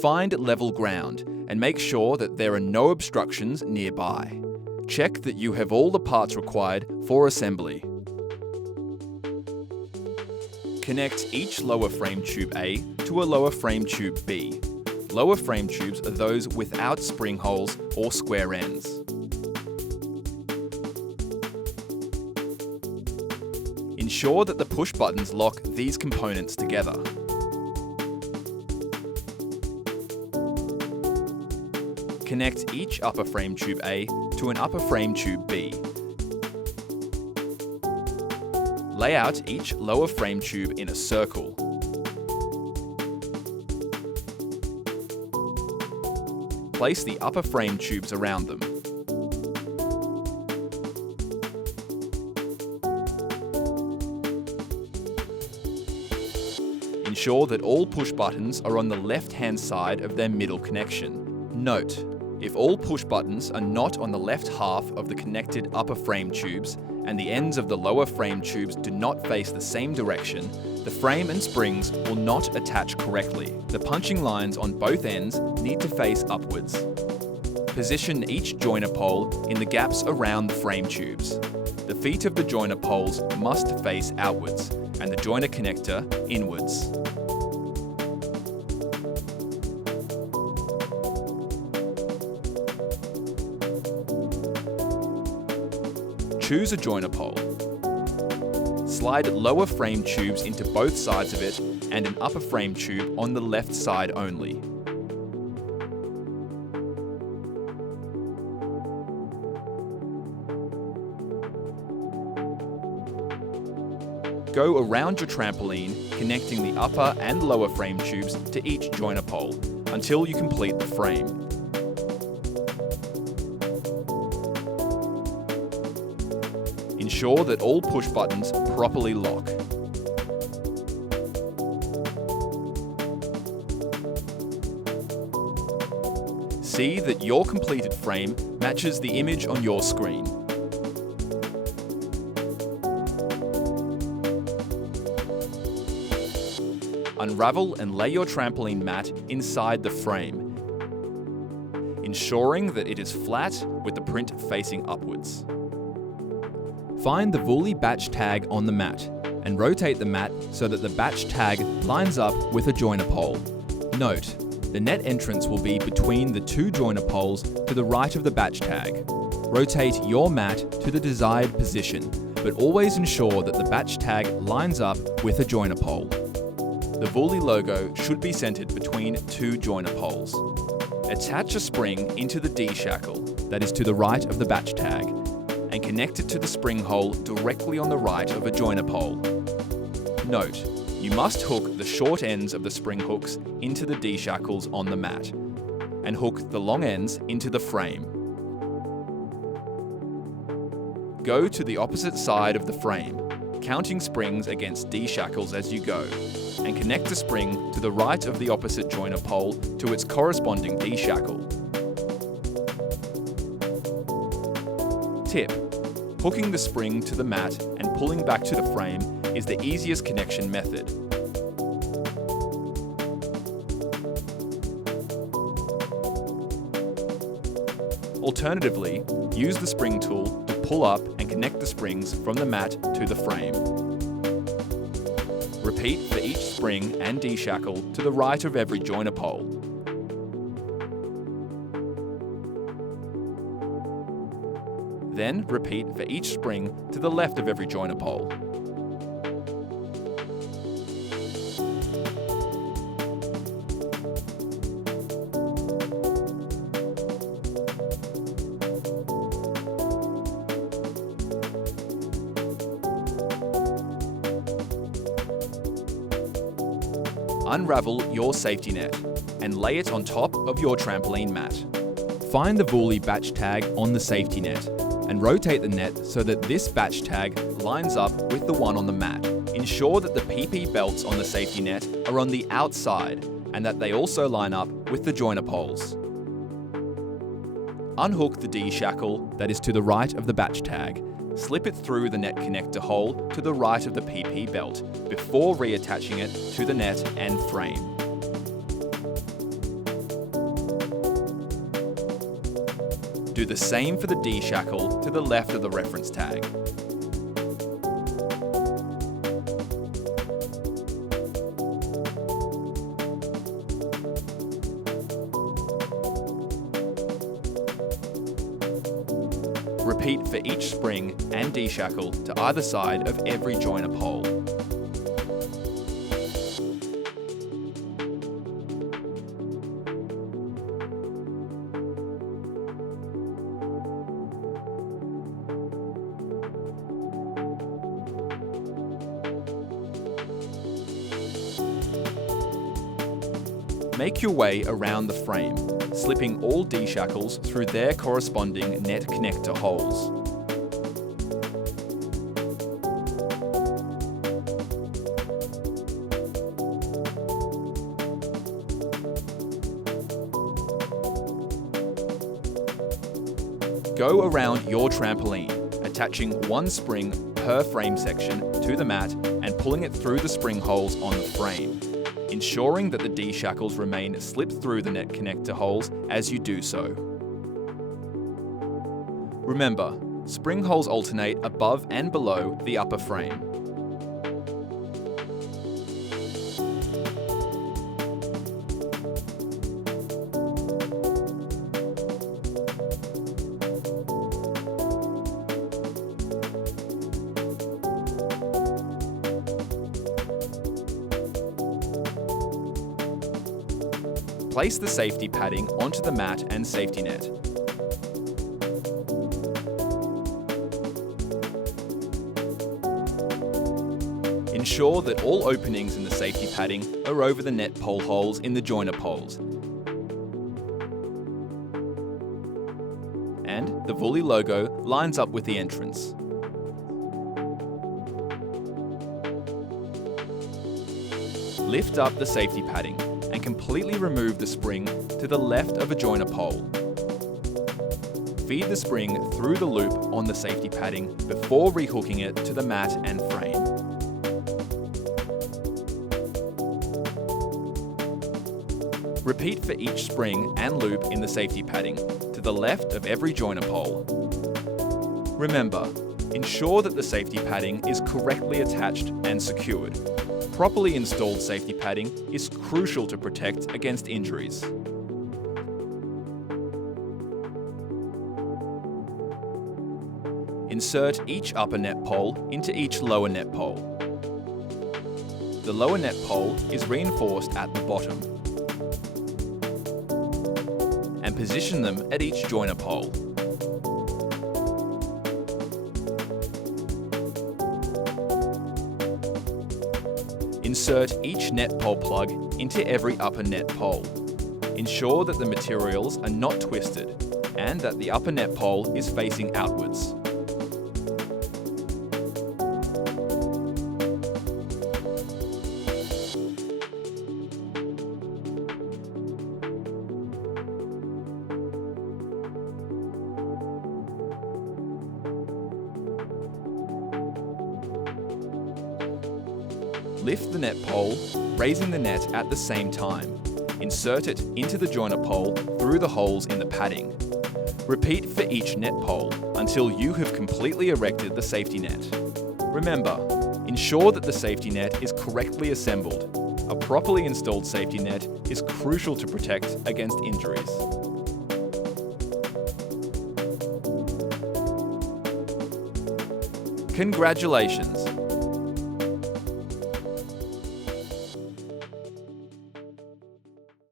Find level ground and make sure that there are no obstructions nearby. Check that you have all the parts required for assembly. Connect each lower frame tube A to a lower frame tube B. Lower frame tubes are those without spring holes or square ends. Ensure that the push buttons lock these components together. Connect each upper frame tube A to an upper frame tube B. Lay out each lower frame tube in a circle. Place the upper frame tubes around them. Ensure that all push buttons are on the left-hand side of their middle connection. Note, if all push buttons are not on the left half of the connected upper frame tubes and the ends of the lower frame tubes do not face the same direction, the frame and springs will not attach correctly. The punching lines on both ends need to face upwards. Position each joiner pole in the gaps around the frame tubes. The feet of the joiner poles must face outwards and the joiner connector inwards. Choose a joiner pole. Slide lower frame tubes into both sides of it and an upper frame tube on the left side only. Go around your trampoline, connecting the upper and lower frame tubes to each joiner pole until you complete the frame. Ensure that all push buttons properly lock. See that your completed frame matches the image on your screen. Unravel and lay your trampoline mat inside the frame, ensuring that it is flat with the print facing upwards. Find the Vuly batch tag on the mat and rotate the mat so that the batch tag lines up with a joiner pole. Note, the net entrance will be between the two joiner poles to the right of the batch tag. Rotate your mat to the desired position, but always ensure that the batch tag lines up with a joiner pole. The Vuly logo should be centered between two joiner poles. Attach a spring into the D-shackle that is to the right of the batch tag and connect it to the spring hole directly on the right of a joiner pole. Note, you must hook the short ends of the spring hooks into the D-shackles on the mat and hook the long ends into the frame. Go to the opposite side of the frame, counting springs against D-shackles as you go, and connect a spring to the right of the opposite joiner pole to its corresponding D-shackle. Tip: hooking the spring to the mat and pulling back to the frame is the easiest connection method. Alternatively, use the spring tool to pull up and connect the springs from the mat to the frame. Repeat for each spring and D-shackle to the right of every joiner pole. Then repeat for each spring to the left of every joiner pole. Unravel your safety net and lay it on top of your trampoline mat. Find the Vuly batch tag on the safety net and rotate the net so that this batch tag lines up with the one on the mat. Ensure that the PP belts on the safety net are on the outside and that they also line up with the joiner poles. Unhook the D-shackle that is to the right of the batch tag. Slip it through the net connector hole to the right of the PP belt before reattaching it to the net and frame. Do the same for the D-shackle to the left of the reference tag. Repeat for each spring and D-shackle to either side of every joiner pole. Make your way around the frame, slipping all D-shackles through their corresponding net connector holes. Go around your trampoline, attaching one spring per frame section to the mat and pulling it through the spring holes on the frame, ensuring that the D-shackles remain slipped through the net connector holes as you do so. Remember, spring holes alternate above and below the upper frame. Place the safety padding onto the mat and safety net. Ensure that all openings in the safety padding are over the net pole holes in the joiner poles. And the Vuly logo lines up with the entrance. Lift up the safety padding and completely remove the spring to the left of a joiner pole. Feed the spring through the loop on the safety padding before rehooking it to the mat and frame. Repeat for each spring and loop in the safety padding to the left of every joiner pole. Remember, ensure that the safety padding is correctly attached and secured. Properly installed safety padding is crucial to protect against injuries. Insert each upper net pole into each lower net pole. The lower net pole is reinforced at the bottom. And position them at each joiner pole. Insert each net pole plug into every upper net pole. Ensure that the materials are not twisted and that the upper net pole is facing outwards. Lift the net pole, raising the net at the same time. Insert it into the joiner pole through the holes in the padding. Repeat for each net pole until you have completely erected the safety net. Remember, ensure that the safety net is correctly assembled. A properly installed safety net is crucial to protect against injuries. Congratulations!